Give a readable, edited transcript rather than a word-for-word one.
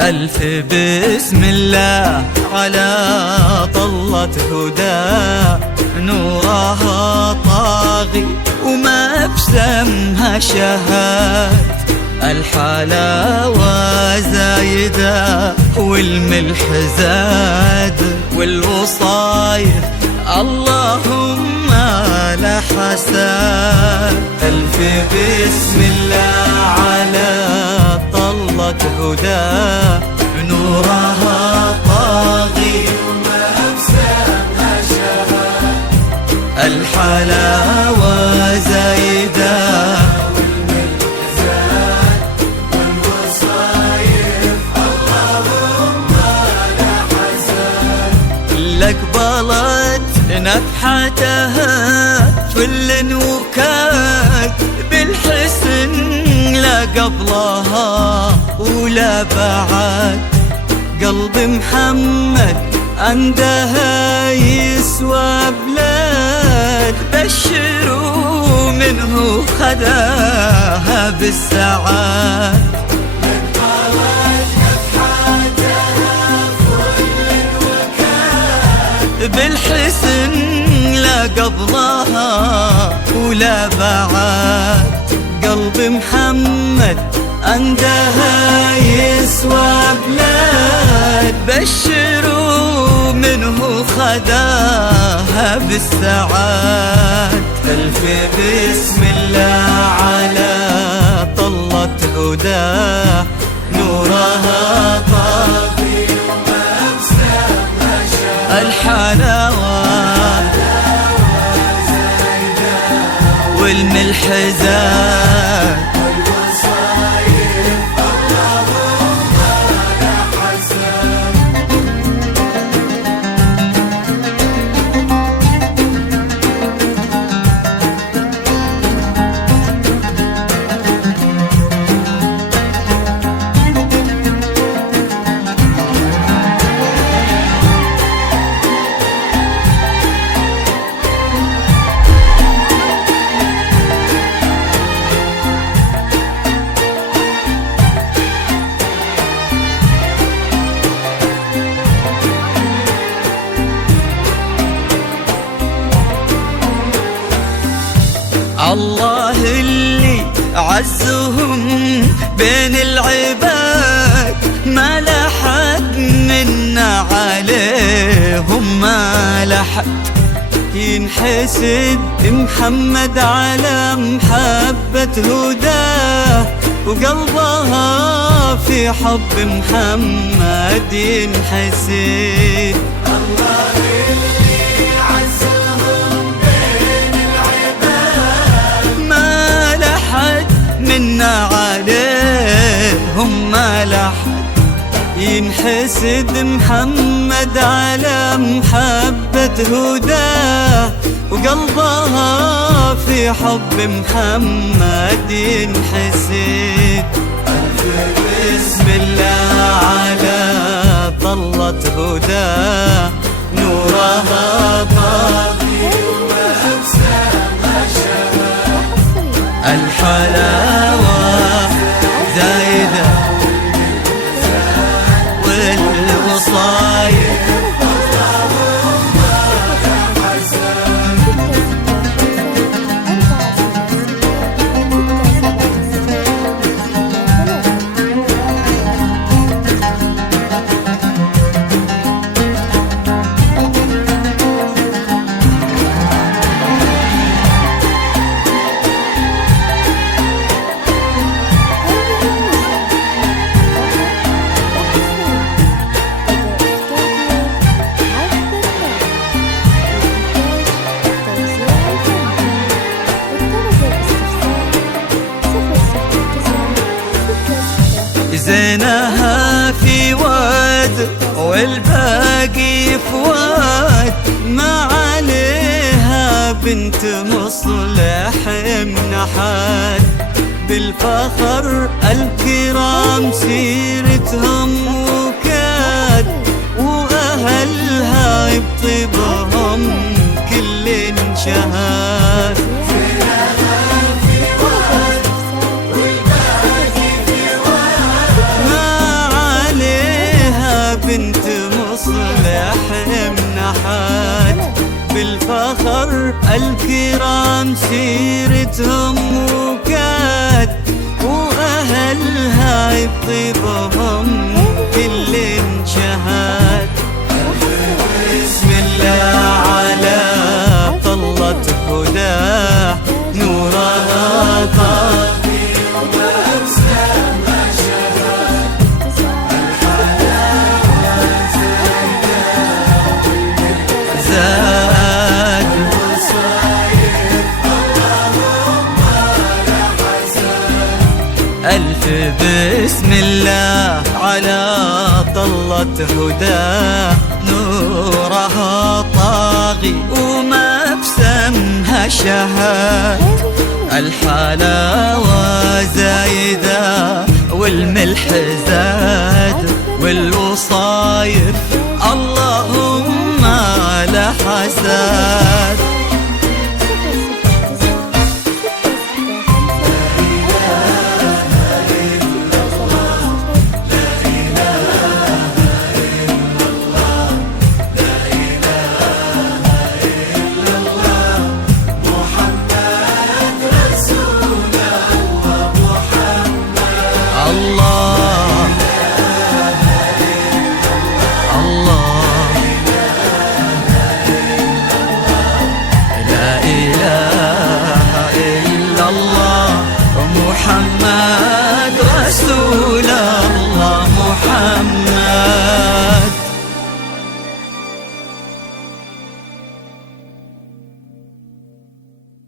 ألف بسم الله على طلة هدى، نورها طاغي وما بسمها شهاد، الحلاوة زايدة والملح زاد، والوصايا اللهم لا حساد. ألف بسم الله على طلة هدى، نورها طاغي وما بسمها شهاد، الحلاوة زايدة والملح زاد، والوصايف اللهم لا حساد. لك بلت نفحتها فل وكاد، بالحسن لا قبلها ولا بعد، قلب محمد عندها يسوى بلاد، بشروا منه خداها بالسعاد. بالحسن لا قبلها ولا بعد، قلب محمد عندها يسوى بلاد، بشروا منه خداها بالسعاد. ألف بسم الله على طلة هدى، نورها طاغي وما بسمها شهاد، الحلاوة والملح زاد، والوصايف اللهم لا حساد. الله اللي عزهم بين العباد، ما لحد منا عليهم ما لحد، ينحسد محمد على محبة هداه، وقلبها في حب محمد ينحسد. الله اللي عزهم بين العباد، ما لحد منا عليهم ما لحد، ينحسد محمد على محبة هداه، وقلبها في حب محمد ينحسد. ألف بسم الله على طلة هدى، نورها طاغي وما بسمها شهاد، الحلاوة زايدة والوصايف اللهم لا حساد. حسنها في واد والباقي فواد، ما عليها بنت مصلح منحات، بالفخر الكرام سيرتهم وكاد، وأهلها يبطبهم كل شهاد. بنت مصلح منحات، بالفخر الكرام سيرتهم وكاد، وأهلها يبطبهم كل شهاد. بسم الله على طلة هداه، نورها طافي ومأساه ما شهاد، زاد ألف بسم الله على طلة هداه، نورها طاغي وما بسمها شهاد، الحلاوة زايدة والملح زاد،